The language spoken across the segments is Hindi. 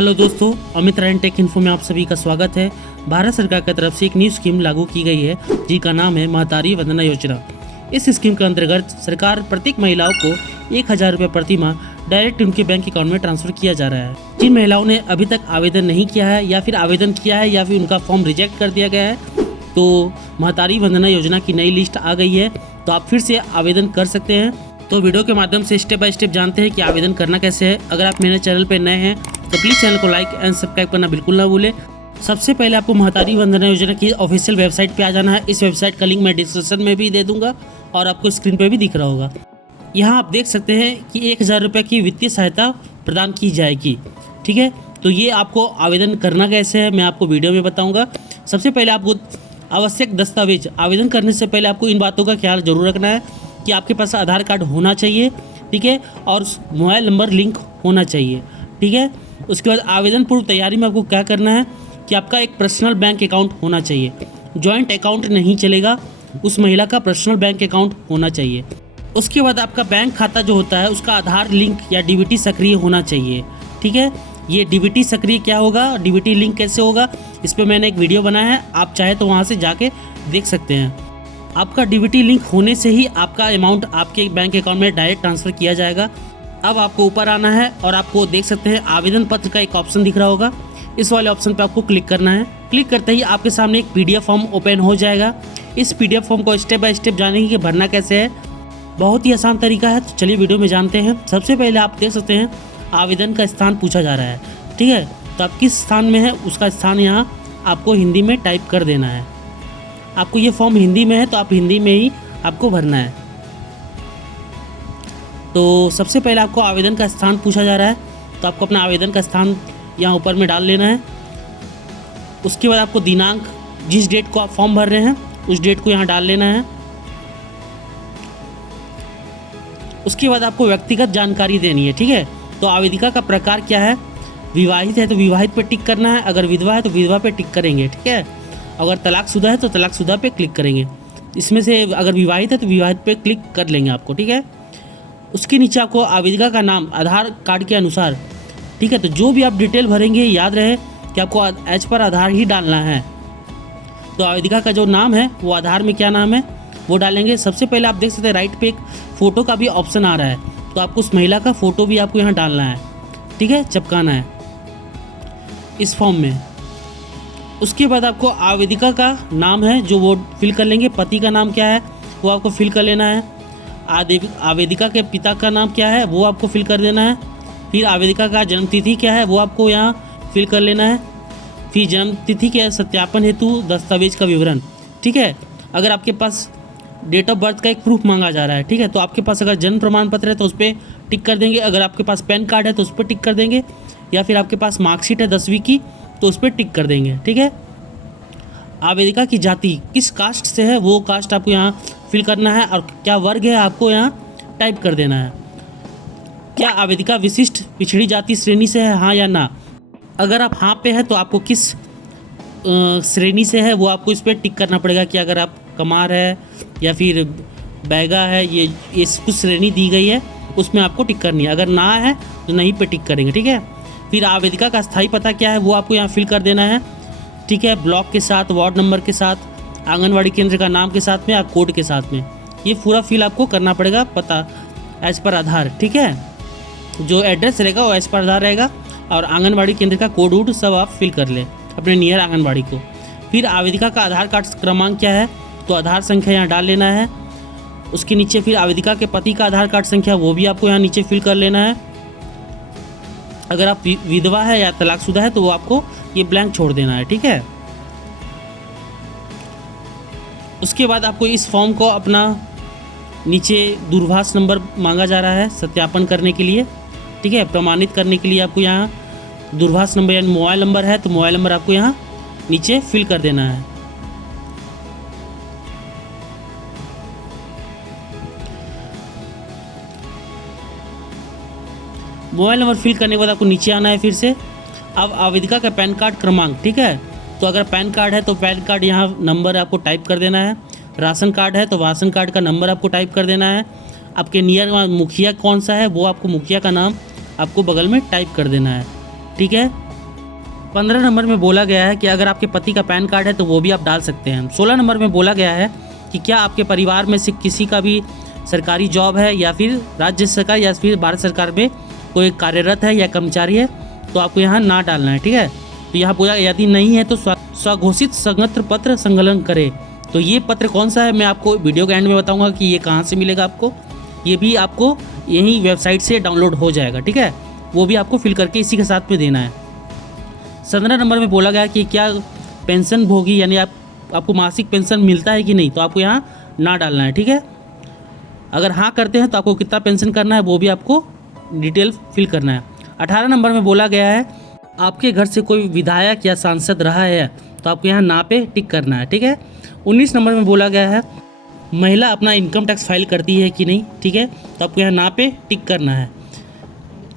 हेलो दोस्तों, अमित रायन टेक इन्फो में आप सभी का स्वागत है। भारत सरकार की तरफ से एक न्यू स्कीम लागू की गई है जिसका नाम है महतारी वंदना योजना। इस स्कीम के अंतर्गत सरकार प्रत्येक महिलाओं को 1000 रुपये प्रति माह डायरेक्ट उनके बैंक अकाउंट में ट्रांसफर किया जा रहा है। जिन महिलाओं ने अभी तक आवेदन नहीं किया है या फिर आवेदन किया है या फिर उनका फॉर्म रिजेक्ट कर दिया गया है, तो महतारी वंदना योजना की नई लिस्ट आ गई है, तो आप फिर से आवेदन कर सकते हैं। तो वीडियो के माध्यम से स्टेप बाय स्टेप जानते हैं कि आवेदन करना कैसे है। अगर आप मेरे चैनल पर नए हैं तो प्लीज़ चैनल को लाइक एंड सब्सक्राइब करना बिल्कुल ना भूलें। सबसे पहले आपको महतारी वंदना योजना की ऑफिशियल वेबसाइट पे आ जाना है। इस वेबसाइट का लिंक मैं डिस्क्रिप्शन में भी दे दूंगा और आपको स्क्रीन पे भी दिख रहा होगा। यहाँ आप देख सकते हैं कि 1000 रुपये की वित्तीय सहायता प्रदान की जाएगी। ठीक है, तो ये आपको आवेदन करना कैसे है मैं आपको वीडियो में बताऊँगा। सबसे पहले आपको आवश्यक दस्तावेज, आवेदन करने से पहले आपको इन बातों का ख्याल जरूर रखना है कि आपके पास आधार कार्ड होना चाहिए, ठीक है, और मोबाइल नंबर लिंक होना चाहिए, ठीक है। उसके बाद आवेदन पूर्व तैयारी में आपको क्या करना है कि आपका एक पर्सनल बैंक अकाउंट होना चाहिए। जॉइंट अकाउंट नहीं चलेगा, उस महिला का पर्सनल बैंक अकाउंट होना चाहिए। उसके बाद आपका बैंक खाता जो होता है उसका आधार लिंक या डीबीटी सक्रिय होना चाहिए, ठीक है। ये डीबीटी सक्रिय क्या होगा, डीबीटी लिंक कैसे होगा, इस पर मैंने एक वीडियो बनाया है, आप चाहे तो वहाँ से जाके देख सकते हैं। आपका डीबीटी लिंक होने से ही आपका अमाउंट आपके बैंक अकाउंट में डायरेक्ट ट्रांसफ़र किया जाएगा। अब आपको ऊपर आना है और आपको देख सकते हैं आवेदन पत्र का एक ऑप्शन दिख रहा होगा। इस वाले ऑप्शन पर आपको क्लिक करना है। क्लिक करते ही आपके सामने एक पीडीएफ फॉर्म ओपन हो जाएगा। इस पीडीएफ फॉर्म को स्टेप बाय स्टेप जानेंगे कि भरना कैसे है। बहुत ही आसान तरीका है, तो चलिए वीडियो में जानते हैं। सबसे पहले आप देख सकते हैं आवेदन का स्थान पूछा जा रहा है, ठीक है। तो आप किस स्थान में है उसका स्थान यहाँ आपको हिंदी में टाइप कर देना है। आपको ये फॉर्म हिंदी में है तो आप हिंदी में ही आपको भरना है। तो सबसे पहले आपको आवेदन का स्थान पूछा जा रहा है, तो आपको अपना आवेदन का स्थान यहाँ ऊपर में डाल लेना है। उसके बाद आपको दिनांक, जिस डेट को आप फॉर्म भर रहे हैं उस डेट को यहाँ डाल लेना है। उसके बाद आपको व्यक्तिगत जानकारी देनी है, ठीक है। तो आवेदिका का प्रकार क्या है, विवाहित है तो विवाहित पे टिक करना है, अगर विधवा है तो विधवा पे टिक करेंगे, ठीक है। अगर तलाकशुदा है तो तलाकशुदा पे क्लिक करेंगे। इसमें से अगर विवाहित है तो विवाहित पे क्लिक कर लेंगे आपको, ठीक है। उसके नीचे आपको आवेदिका का नाम आधार कार्ड के अनुसार, ठीक है। तो जो भी आप डिटेल भरेंगे याद रहे कि आपको एज पर आधार ही डालना है। तो आवेदिका का जो नाम है वो आधार में क्या नाम है वो डालेंगे। सबसे पहले आप देख सकते हैं राइट पे एक फ़ोटो का भी ऑप्शन आ रहा है, तो आपको उस महिला का फ़ोटो भी आपको यहाँ डालना है, ठीक है, चिपकाना है इस फॉर्म में। उसके बाद आपको आवेदिका का नाम है जो वो फिल कर लेंगे। पति का नाम क्या है वो आपको फिल कर लेना है। आवेदिका के पिता का नाम क्या है वो आपको फिल कर देना है। फिर आवेदिका का जन्म तिथि क्या है वो आपको यहाँ फिल कर लेना है। फिर जन्म तिथि के सत्यापन हेतु दस्तावेज का विवरण, ठीक है। अगर आपके पास डेट ऑफ बर्थ का एक प्रूफ मांगा जा रहा है, ठीक है, तो आपके पास अगर जन्म प्रमाण पत्र है तो उस पर टिक कर देंगे। अगर आपके पास पैन कार्ड है तो उस पर टिक कर देंगे, या फिर आपके पास मार्कशीट है 10वीं की तो उस पर टिक कर देंगे, ठीक है। आवेदिका की जाति किस कास्ट से है वो कास्ट आपको यहाँ फिल करना है, और क्या वर्ग है आपको यहाँ टाइप कर देना है। क्या आवेदिका विशिष्ट पिछड़ी जाति श्रेणी से है, हाँ या ना। अगर आप हाँ पे है तो आपको किस श्रेणी से है वो आपको इस पर टिक करना पड़ेगा कि अगर आप कमार है या फिर बैगा है, ये कुछ श्रेणी दी गई है उसमें आपको टिक करनी है। अगर ना है तो नहीं पे टिक करेंगे, ठीक है। फिर आवेदिका का स्थायी पता क्या है वो आपको यहाँ फिल कर देना है, ठीक है, ब्लॉक के साथ, वार्ड नंबर के साथ, आंगनवाड़ी केंद्र का नाम के साथ में या कोड के साथ में। ये पूरा फिल आपको करना पड़ेगा, पता एज पर आधार, ठीक है। जो एड्रेस रहेगा वो एज पर आधार रहेगा, और आंगनवाड़ी केंद्र का कोड वोड सब आप फिल कर लें अपने नियर आंगनवाड़ी को। फिर आवेदिका का आधार कार्ड क्रमांक क्या है तो आधार संख्या यहाँ डाल लेना है। उसके नीचे फिर आवेदिका के पति का आधार कार्ड संख्या वो भी आपको यहाँ नीचे फिल कर लेना है। अगर आप विधवा है या तलाकशुदा है तो वो आपको ये ब्लैंक छोड़ देना है, ठीक है। उसके बाद आपको इस फॉर्म को अपना नीचे दूरभाष नंबर मांगा जा रहा है सत्यापन करने के लिए, ठीक है, प्रमाणित करने के लिए आपको यहाँ दूरभाष नंबर या मोबाइल नंबर है तो मोबाइल नंबर आपको यहाँ नीचे फिल कर देना है। मोबाइल नंबर फिल करने के बाद आपको नीचे आना है फिर से। अब आवेदिका का पैन कार्ड क्रमांक, ठीक है, तो अगर पैन कार्ड है तो पैन कार्ड यहाँ नंबर आपको टाइप कर देना है। राशन कार्ड है तो राशन कार्ड का नंबर आपको टाइप कर देना है। आपके नियर मुखिया कौन सा है वो आपको मुखिया का नाम आपको बगल में टाइप कर देना है, ठीक है। 15 नंबर में बोला गया है कि अगर आपके पति का पैन कार्ड है तो वो भी आप डाल सकते हैं। 16 नंबर में बोला गया है कि क्या आपके परिवार में से किसी का भी सरकारी जॉब है या फिर राज्य सरकार या फिर भारत सरकार में कोई कार्यरत है या कर्मचारी है, तो आपको यहाँ ना डालना है, ठीक है। तो यहाँ बोला यदि नहीं है तो स्वघोषित संगठन पत्र संकलन करें। तो ये पत्र कौन सा है मैं आपको वीडियो के एंड में बताऊंगा कि ये कहाँ से मिलेगा आपको। ये भी आपको यही वेबसाइट से डाउनलोड हो जाएगा, ठीक है। वो भी आपको फिल करके इसी के साथ में देना है। 17 नंबर में बोला गया कि क्या पेंशन भोगी यानी आपको मासिक पेंशन मिलता है कि नहीं, तो आपको यहाँ ना डालना है, ठीक है। अगर हाँ करते हैं तो आपको कितना पेंशन करना है वो भी आपको डिटेल फिल करना है। 18 नंबर में बोला गया है आपके घर से कोई विधायक या सांसद रहा है तो आपको यहाँ ना पे टिक करना है, ठीक है। 19 नंबर में बोला गया है महिला अपना इनकम टैक्स फाइल करती है कि नहीं, ठीक है, तो आपको यहाँ ना पे टिक करना है।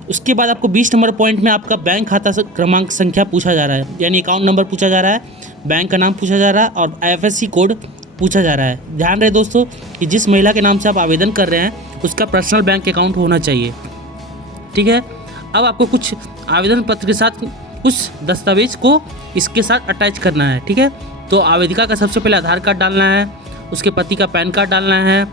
उसके बाद आपको 20 नंबर पॉइंट में आपका बैंक खाता क्रमांक संख्या पूछा जा रहा है, यानी अकाउंट नंबर पूछा जा रहा है, बैंक का नाम पूछा जा रहा है और IFSC कोड पूछा जा रहा है। ध्यान रहे दोस्तों कि जिस महिला के नाम से आप आवेदन कर रहे हैं उसका पर्सनल बैंक अकाउंट होना चाहिए, ठीक है। अब आपको कुछ आवेदन पत्र के साथ कुछ दस्तावेज को इसके साथ अटैच करना है, ठीक है। तो आवेदिका का सबसे पहले आधार कार्ड डालना है, उसके पति का पैन कार्ड डालना है,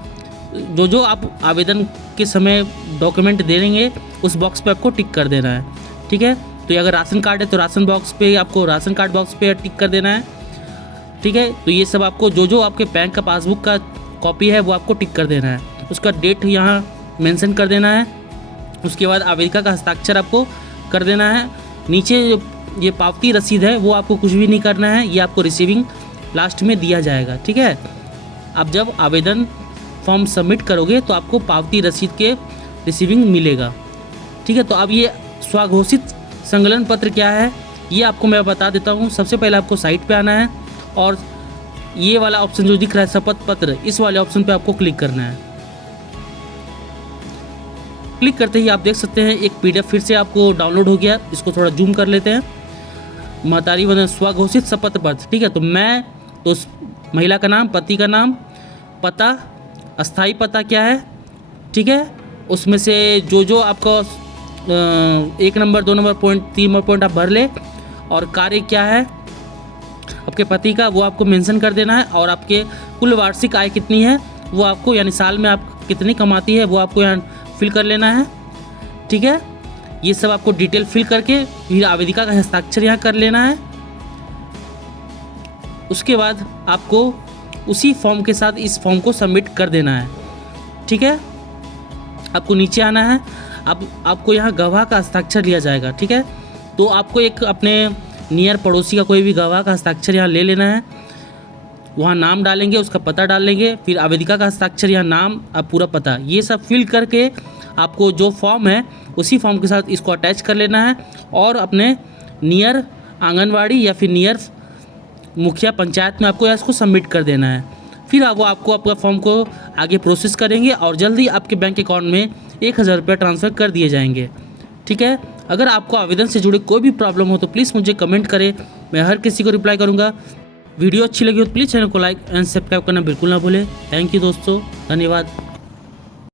जो आप आवेदन के समय डॉक्यूमेंट दे देंगे उस बॉक्स पे आपको टिक कर देना है, ठीक है। तो अगर राशन कार्ड है तो राशन बॉक्स पे आपको राशन कार्ड बॉक्स पे टिक कर देना है, ठीक है। तो ये सब आपको जो आपके बैंक का पासबुक का कॉपी है वो आपको टिक कर देना है, उसका डेट यहाँ मेंशन कर देना है। उसके बाद आवेदिका का हस्ताक्षर आपको कर देना है। नीचे ये पावती रसीद है वो आपको कुछ भी नहीं करना है, ये आपको रिसीविंग लास्ट में दिया जाएगा, ठीक है। अब जब आवेदन फॉर्म सबमिट करोगे तो आपको पावती रसीद के रिसीविंग मिलेगा, ठीक है। तो अब ये स्वघोषित संकलन पत्र क्या है ये आपको मैं बता देता हूँ। सबसे पहले आपको साइट पे आना है और ये वाला ऑप्शन जो दिख रहा है शपथ पत्र, इस वाले ऑप्शन पे आपको क्लिक करना है। क्लिक करते ही आप देख सकते हैं एक PDF फिर से आपको डाउनलोड हो गया। इसको थोड़ा जूम कर लेते हैं। महतारी वंदन स्वघोषित शपथ पत्र, ठीक है। तो महिला का नाम, पति का नाम, पता, अस्थाई पता क्या है, ठीक है। उसमें से जो आपका 1 number 2 number point 3 number point आप भर ले और कार्य क्या है आपके पति का वो आपको मेंशन कर देना है। और आपके कुल वार्षिक आय कितनी है वो आपको, यानी साल में आप कितनी कमाती है वो आपको यहाँ फिल कर लेना है, ठीक है। ये सब आपको डिटेल फिल करके फिर आवेदिका का हस्ताक्षर यहाँ कर लेना है। उसके बाद आपको उसी फॉर्म के साथ इस फॉर्म को सबमिट कर देना है, ठीक है। आपको नीचे आना है। अब आपको यहाँ गवाह का हस्ताक्षर लिया जाएगा, ठीक है। तो आपको एक अपने नियर पड़ोसी का कोई भी गवाह का हस्ताक्षर यहाँ ले लेना है। वहाँ नाम डालेंगे, उसका पता डालेंगे, फिर आवेदिका का हस्ताक्षर, यहाँ नाम, अब पूरा पता, ये सब फिल करके आपको जो फॉर्म है उसी फॉर्म के साथ इसको अटैच कर लेना है और अपने नियर आंगनवाड़ी या फिर नियर मुखिया पंचायत में आपको इसको सबमिट कर देना है। फिर वो आपको आपका फॉर्म को आगे प्रोसेस करेंगे और जल्दी आपके बैंक अकाउंट में 1000 रुपये ट्रांसफ़र कर दिए जाएंगे, ठीक है। अगर आपको आवेदन से जुड़े कोई भी प्रॉब्लम हो तो प्लीज़ मुझे कमेंट करें, मैं हर किसी को रिप्लाई करूँगा। वीडियो अच्छी लगी हो तो प्लीज़ चैनल को लाइक एंड सब्सक्राइब करना बिल्कुल ना भूलें। थैंक यू दोस्तों, धन्यवाद।